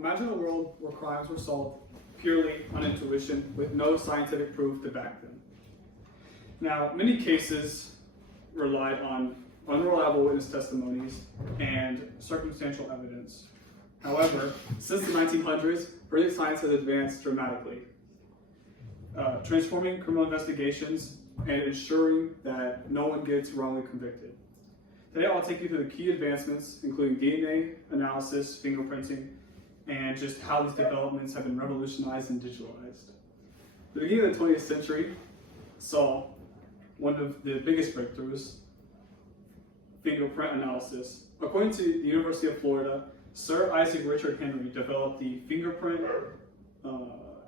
imagine a world where crimes were solved purely on intuition with no scientific proof to back them. Now, many cases relied on unreliable witness testimonies and circumstantial evidence. However, since the 1900s, forensic science has advanced dramatically, transforming criminal investigations and ensuring that no one gets wrongly convicted. Today, I'll take you through the key advancements, including DNA analysis, fingerprinting, and just how these developments have been revolutionized and digitalized. The beginning of the 20th century saw one of the biggest breakthroughs, fingerprint analysis. According to the University of Florida, Sir Isaac Richard Henry developed the fingerprint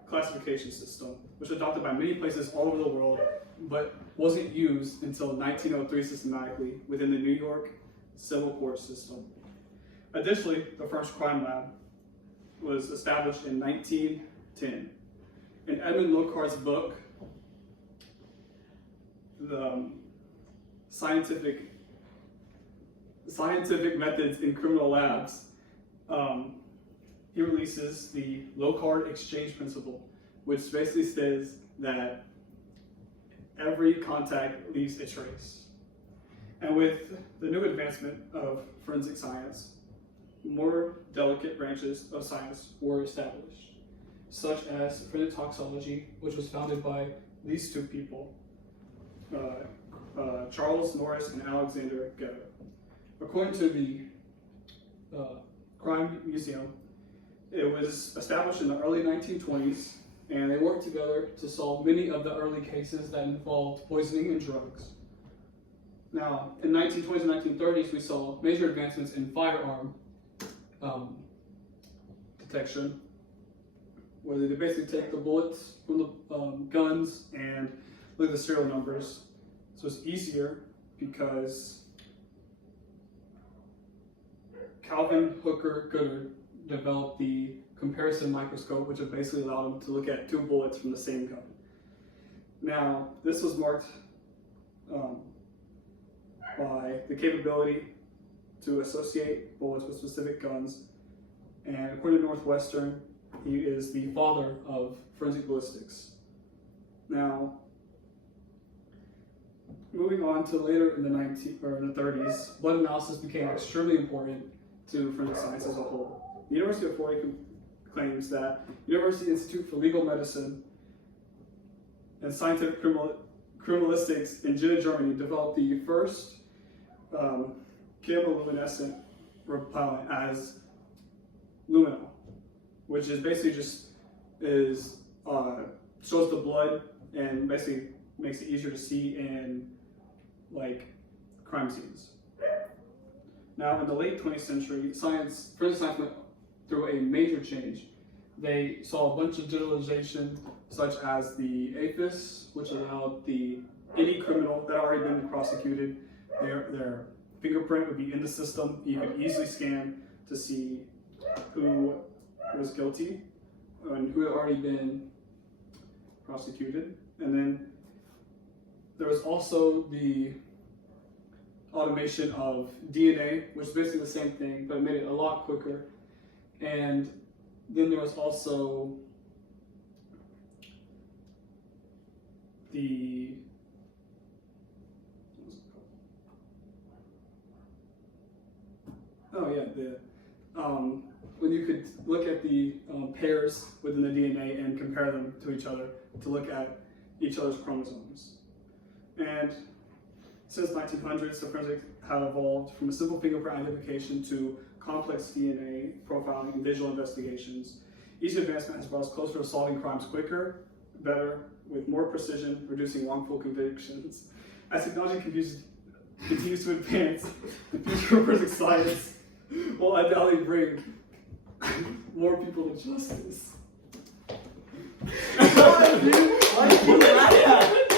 classification system, which was adopted by many places all over the world, but wasn't used until 1903 systematically within the New York civil court system. Additionally, the first crime lab was established in 1910. In Edmund Locard's book, The Scientific Methods in Criminal Labs, he releases the Locard exchange principle, which basically says that every contact leaves a trace. And with the new advancement of forensic science, more delicate branches of science were established, such as forensic toxicology, which was founded by these two people, Charles Norris and Alexander Getter. According to the Crime Museum, it was established in the early 1920s, and they worked together to solve many of the early cases that involved poisoning and drugs. Now, in the 1920s and 1930s, we saw major advancements in firearm detection, where they basically take the bullets from the guns and look at the serial numbers. So it's easier because Calvin Hooker Goddard developed the comparison microscope, which would basically allow them to look at two bullets from the same gun. Now, this was marked by the capability to associate bullets with specific guns, and according to Northwestern, he is the father of forensic ballistics. Now, moving on to later in the 30s, blood analysis became extremely important to forensic science as a whole. The University of Florida claims that University Institute for Legal Medicine and Scientific Criminalistics in Jena, Germany developed the first chemiluminescent repellent as luminol, which is basically shows the blood and basically makes it easier to see in crime scenes. Now, in the late 20th century, forensic science went through a major change. They saw a bunch of digitalization, such as the AFIS, which allowed any criminal that had already been prosecuted, their fingerprint would be in the system. You could easily scan to see who was guilty and who had already been prosecuted. And then there was also the automation of DNA, which is basically the same thing, but it made it a lot quicker. And then there was also the when you could look at the pairs within the DNA and compare them to each other to look at each other's chromosomes. And since 1900s, the forensics have evolved from a simple fingerprint identification to complex DNA profiling and digital investigations. Each advancement has brought us closer to solving crimes quicker, better, with more precision, reducing wrongful convictions. As technology continues to advance, the future of forensic science will undoubtedly bring more people to justice. Why did you laugh?